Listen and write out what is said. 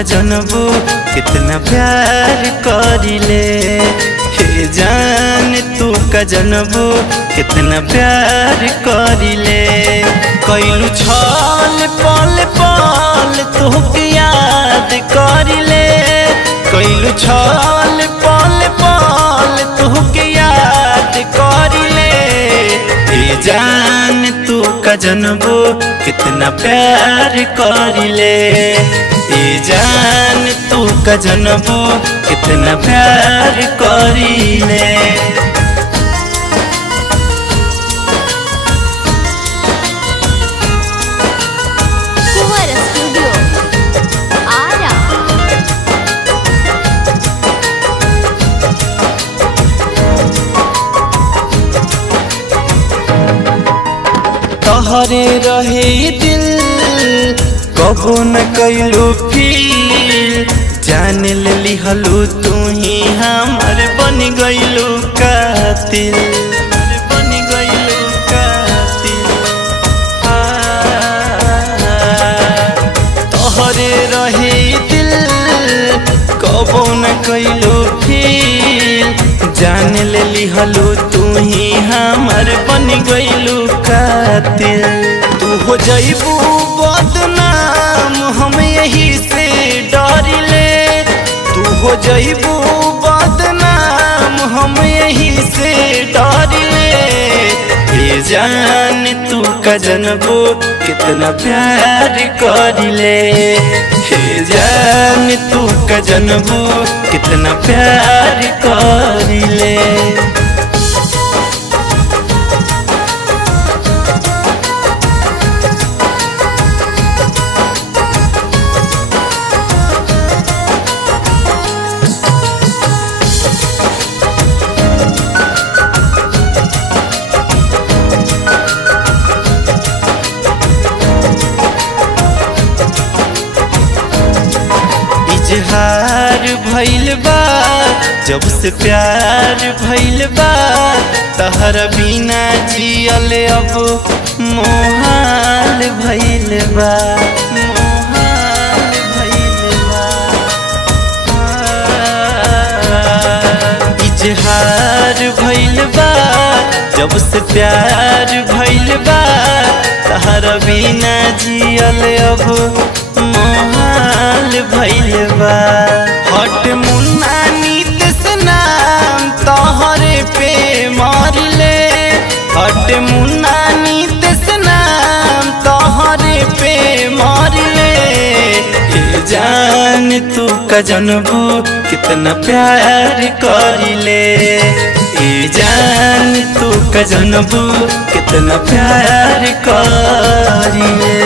का जनबू कितना प्यार करिले। हे जान तू का जनबू कितना प्यार करिले। कैलू छल पल पल तोहके याद करिले। कैलू छल पल पल तोहके याद करिले। हे जान तू का जनबू कितना प्यार करिले। हे जान तू का जनबू कितना प्यार करिले। तोहरे रहे दिल कबो न कैलू फील। जान ले हलू तू ही हमर बन गइलू कातिल। बन गइलू कातिल। तोहरे रहे दिल कबो न कैलू फील। जान ले हलू तू ही हमर बन गइलू कातिल। तू हो जइबू बदनाम हम यही से डरिले। तू हो जइबू बदनाम हम यही से डरिले। हे जान तू का जनबू कितना प्यार करिले। हे जान तू का जनबू कितना प्यार करिले। इजहार भइल बा जब से प्यार भइल बा। तहर बिना जियल अब मोहाल भइल बा। मोहाल भइल बा। इजहार भइल बा जब से प्यार भइल बा। तहर बिना जियल अब मोहाल भइल बा। हट मुन्ना नीतीश नाम तोहरे पे मारिले। हट मुन्ना नीतीश नाम तोहरे पे मारिले। हे जान तू का जनबू कितना प्यार करिले। हे जान तू का जनबू कितना प्यार करिले।